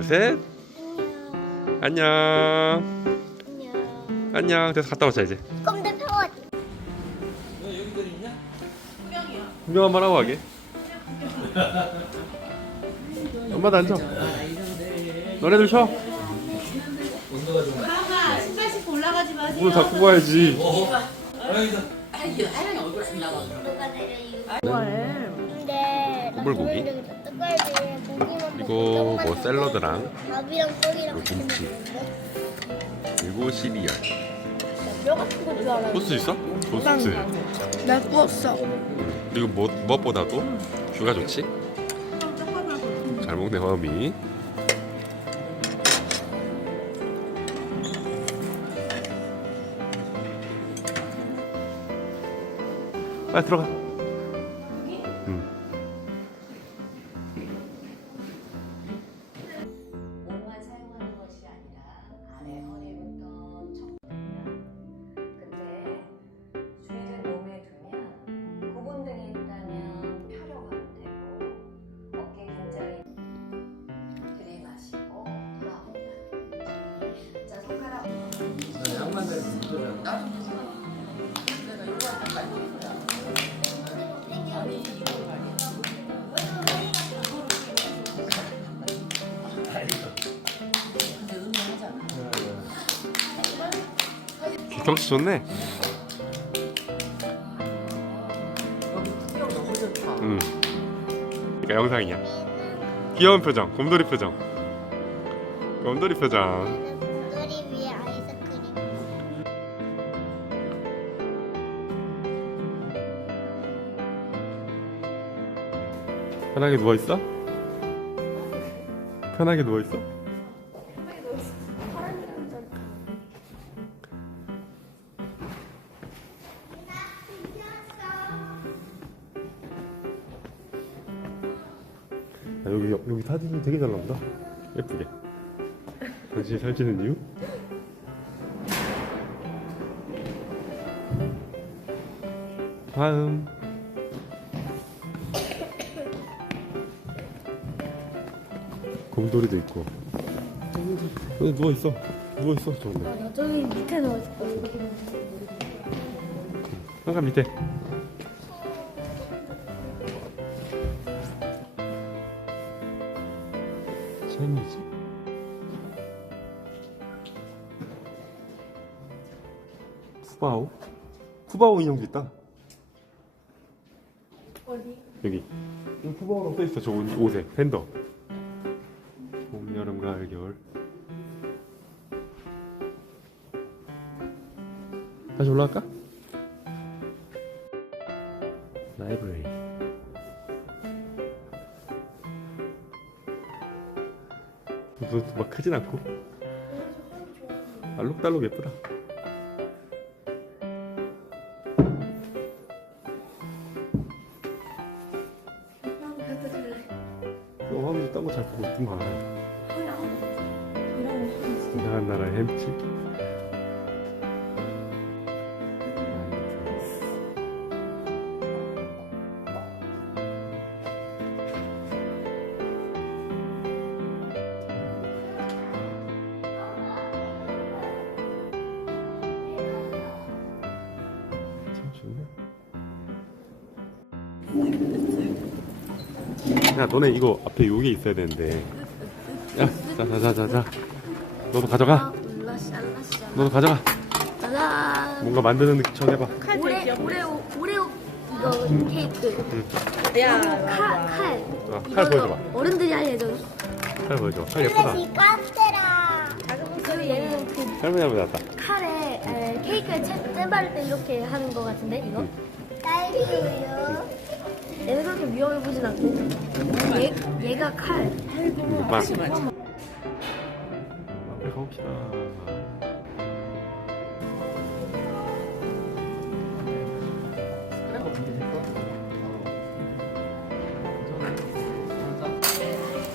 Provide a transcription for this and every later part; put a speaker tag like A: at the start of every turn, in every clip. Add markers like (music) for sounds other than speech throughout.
A: 둘, 셋. 안녕.
B: 안녕.
A: 안녕. 됐어, 갔다 오자 이제.
B: 꼼대 평화.
A: 구경 한번 하고 가게. 엄마도 앉아. 너네들 쉬어.
C: 하하 신발 신고 올라가지 마세요.
A: 오늘 잡고 가야지.
D: 아이 아랑이 얼굴 안 나와.
A: 꿀고기? 이거 뭐 샐러드랑 이거 김치. 그리고 시리얼. 소스 있어? 토스트.
C: 나 구웠어.
A: 그리고 뭐, 무엇보다도 뷰가 좋지? 잘 먹네 허미. 빨리 들어가. 경치 좋네.
D: 좋다.
A: 응. 그러니까 영상이야. 귀여운 표정, 곰돌이 표정. 곰돌이 표정.
B: 곰돌이 위에 아이스크림.
A: 편하게 누워 있어? 편하게 누워 있어? 여기 여기 사진이 되게 잘 나온다. 예쁘게. 당신이 살찌는 이유? 다음. 곰돌이도 있고. 여기 누워 있어. 누워 있어 좋네.
B: 나 저기 밑에 넣어 있을 거야.
A: 한가 밑에. 샤이니지. 푸바오? 푸바오 인형도 있다.
B: 어디?
A: 여기. 여기 푸바오라고 써 있어. 저 옷- 옷에 팬더. 봄, 여름, 가을, 겨울. 다시 올라갈까? 라이브러리. 크진 않고. 알록달록 예쁘다. 너 화면이 딴거 잘 보고 있구만. 이상한 나라의 햄치. 야, 너네 이거 앞에 요게 있어야 되는데. 야, 자, 자, 자, 자, 자. 너도 가져가.
B: 알라시.
A: 너도 가져가.
B: 짜잔.
A: 뭔가 만드는 느낌 해봐.
B: 오레 오레오 오레오 이거 케이크.
C: 야.
B: 칼 칼.
A: 아, 칼 보여줘봐.
B: 어른들이 할 예정.
A: 칼 보여줘. 칼 예쁘다.
B: 얘는 그
A: 할머니 할머니 났다.
B: 칼에 에, 케이크에 채, 잼 바를 때 이렇게 하는 거 같은데 이거? 딸기 우유. 얘는 그렇게 위험해 보진 않고 얘, 얘가 칼.
A: 빵. 앞에 가봅시다.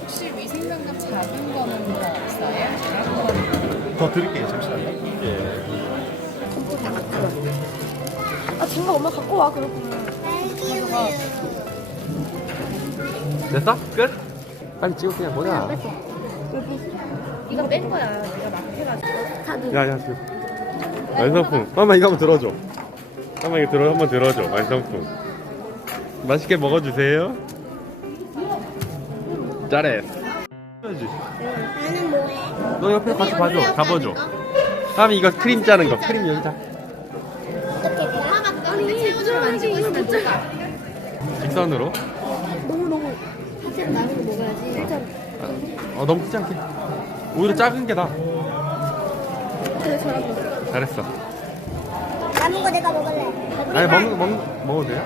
D: 혹시 위생장갑 작은 거는 더 없어요?
A: 더 드릴게요. 잠시만요. 예.
B: 아 정말 엄마 갖고 와 그렇구나. 딸기 우유.
A: 됐어? 끝? 빨리 찍어 그냥 보자.
B: 뺐어.
C: 이거 뺀 거야. 내가 막 해가지고.
B: 다들
A: 야야 주 완성품 엄마 이거 한번 들어줘 엄마 이거 들어 한번 들어줘 완성품 맛있게 먹어주세요 잘해 해야지.
B: 나는 뭐해?
A: 너 옆에 같이 봐줘 잡아줘 다음 이거 크림 짜는 거 크림 여기다
B: 어떻게 돼?
C: 아니, 새우젓 만지고 있으면 쪄가.
A: 직선으로?
B: 너무 너무 사실 나는 거 먹어야지. 진짜.
A: 어 너무 크지 않게. 오히려 작은 게 나아
B: 그래 저랑
A: 잘했어.
B: 남은 거 내가 먹을래.
A: 아니 먹, 먹, 먹어도 돼요?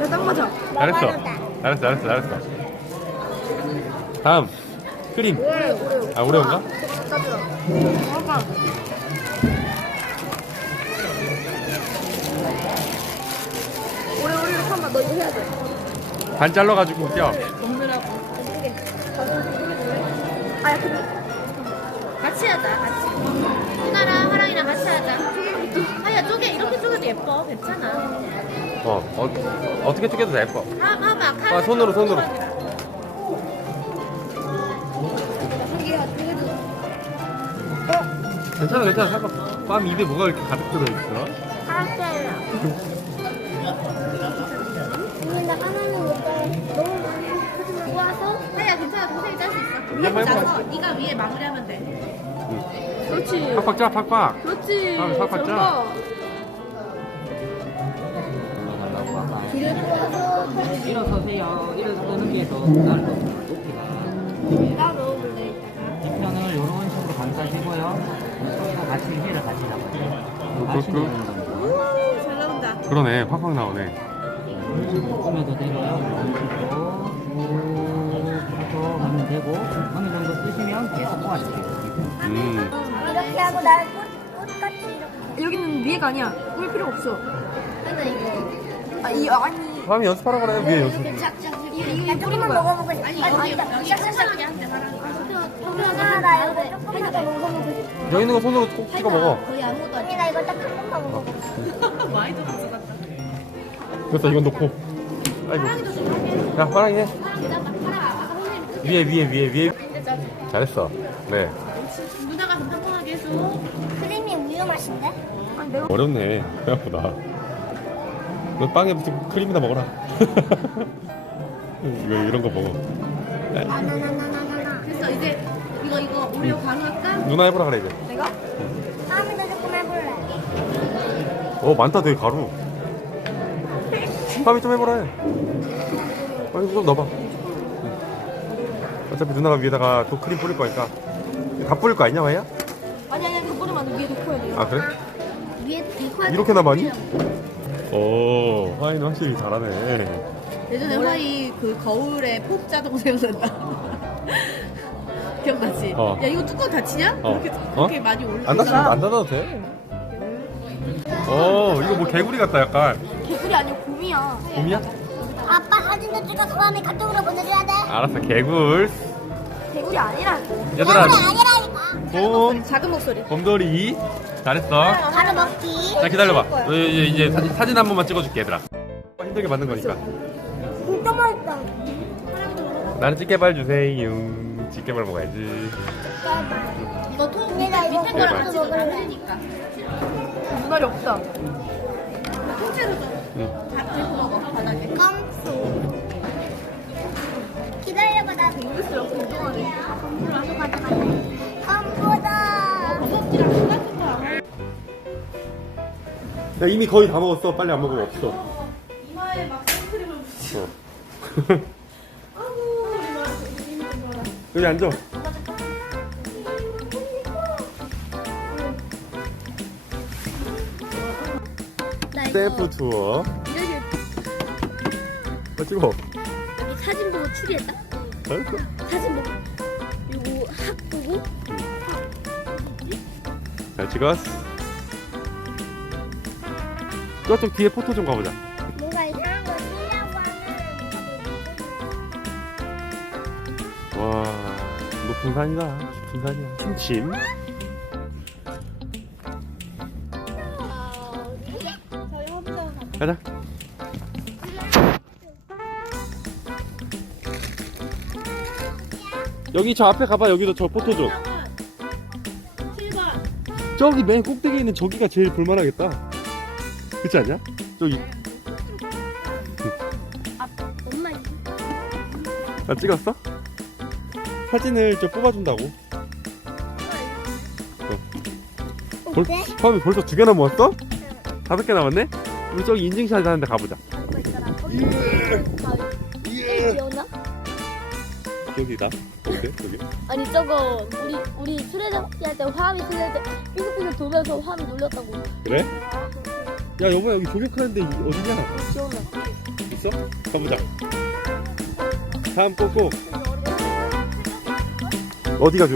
C: 나딱 맞아.
A: 잘했어. 잘했어 잘했어 잘했어. 다음. 크림. 아 오레오인가?
B: 오래 오 래 한번 너 이거 해야 돼.
A: 반 잘라가지고 껴
B: 아야 근데
C: 같이 하자, 같이. 누나랑 하랑이랑 같이 하자. 아야, 쪼개. 이렇게 쪼개도 예뻐. 괜찮아.
A: 어, 어 어떻게 뜯겨도 다 예뻐
C: 하, 하마, 칼.
A: 아, 손으로, 손으로. 괜찮아 괜찮아 상관 빰 입에 뭐가 이렇게 가득 들어있어?
B: 알았어요.
A: 한번 해봐.
C: 짜서 네가 위에 마무리하면 돼.
B: 그렇지.
A: 팍팍 짜 팍팍
B: 그렇지.
A: 아, 팍팍 짜
E: 일어서세요. 일어서는 게더 나을 것 높이가.
B: 나 넣어볼래.
E: 뒤편을 이런 식으로 감싸시고요. 손으로 같이 힐을 같이 잡아요. 다시
A: 그-
E: 겁니다.
C: 잘 나온다.
A: 그러네 팍팍 나오네
E: 꾸며도 되고요. 쓰시면 계속 도와주세요.
A: 음
B: 이렇게 하고 날 꽃, 꽃같이 이렇게.
C: 여기는 위에가 아니야. 꿀 필요 없어.
B: 근데 이거.
C: 아, 이, 아니.
A: 팜이 연습하라 그래 위에 연습
B: 나 조금만 먹어보고 싶어. 아니.
C: 편하게 한대, 하랑이.
B: 아, 나 이거 조금만 더 먹어보고 싶어.
A: 여기 있는 거 손으로 꼭 찍어 먹어
B: 거의 아무것도 아니야. 나 이거 딱 한 번만 먹어보고
C: 들었어, 같다.
A: 됐어 이건 놓고 아이고 야 파랑이 해 위에 위에 위에 위에 잘했어. 네.
C: 누나가 좀 평평하게 해줘.
B: 크림이 위험하신데?
A: 어렵네. 생각보다. 너 빵에 무슨 크림이나 먹어라. (laughs) 이거 이런 거 먹어.
B: 나나나나나나.
C: 됐어, 이제 이거, 이거 오레오 가루 할까?
A: 누나 해보라 그래 이제.
B: 다음에 도 조금 해볼래.
A: 어 많다 되게 가루. (laughs) 팜이 좀 해보라 해. 빨리 좀 넣어봐 어차피 누나가 위에다가 또 크림 뿌릴 거니까 다 뿌릴 거 아니냐 마야?
C: 아니, 아니, 다 뿌리면 안 돼. 위에 놓고 해야 돼요.
A: 아 그래?
B: 위에 이거
A: 이렇게나 많이? 오 화이는 확실히 잘하네
C: 예전에 화이 그 거울에 폭 자동 세우는다. 기억나지?
A: 어.
C: 야, 이거 뚜껑 닫히냐?
A: 어.
C: 그렇게,
A: 어?
C: 그렇게 많이 올라.
A: 안 닫아도 안 닫아도 돼. 어 이거 뭐 개구리 같다 약간
C: 개구리 아니야, 곰이야.
A: 곰이야?
B: 아빠 사진도 찍어서 다음에 카톡으로 보내줘야 돼.
A: 알았어 개굴
C: 개구리 아니라.
A: 얘들아
B: 아니라니까.
A: 곰
C: 작은 목소리.
A: 곰돌이 잘했어
B: 바로 먹기.
A: 자 기다려봐 어, 이제, 이제 사진, 사진 한 번만 찍어줄게 얘들아 힘들게 만든 거니까
B: 진짜 맛있다.
A: 나는 집게발 주세요 집게발 먹어야지
C: 이거 통
B: 이거
C: 밑에 거랑
A: 네,
C: 같이
B: 먹을래?
C: 나누니까. 눈알이 없다. 통째로 줘.
A: 응.
C: 다 들고 먹어, 바닥에.
B: 깜수. 기다려봐 나 가져갈래.
C: 똑같다.
A: 야 이미 거의 다 먹었어 빨리 안 먹으면 없어
C: 이마에 막 생크림을 묻히고.
A: 어.
C: 아우, (laughs) 이마.
A: 여기 앉아
B: 나 이거
A: 셀프 투어
B: 이렇게
A: 어, 찍어
B: 사진 보고 추리했다.
A: 잘했어
B: 사진 보고 그리고 학 보고?
A: 잘 찍었어. 저좀 뒤에 포토 좀 가보자.
B: 뭔가 이상한 거 쓰려고 하는
A: 와 높은 산이다. 깊은 산이야. 침침 가자 여기 저 앞에 가봐 여기도 저 포토존
C: 7번.
A: 저기 맨 꼭대기에 있는 저기가 제일 볼만하겠다 그렇지 않냐? 저기
B: 엄마
A: 나 찍었어? 사진을 좀 뽑아준다고 벌, 처음에 벌써 두 개나 모았어? 다섯 개 남았네? 우리 저기 인증샷 하는데 가보자? 여기다 어때? 여기?
B: 아니 저거 우리 우리 때 화음이 틀릴 때 삐걱삐걱 돌면서 화음이 눌렸다고
A: 그래? 야 여보야 여기 조격하는데 이- 어디냐?
B: 기억나
A: 있어? 가보자 다음 꼭꼭 어디가 좋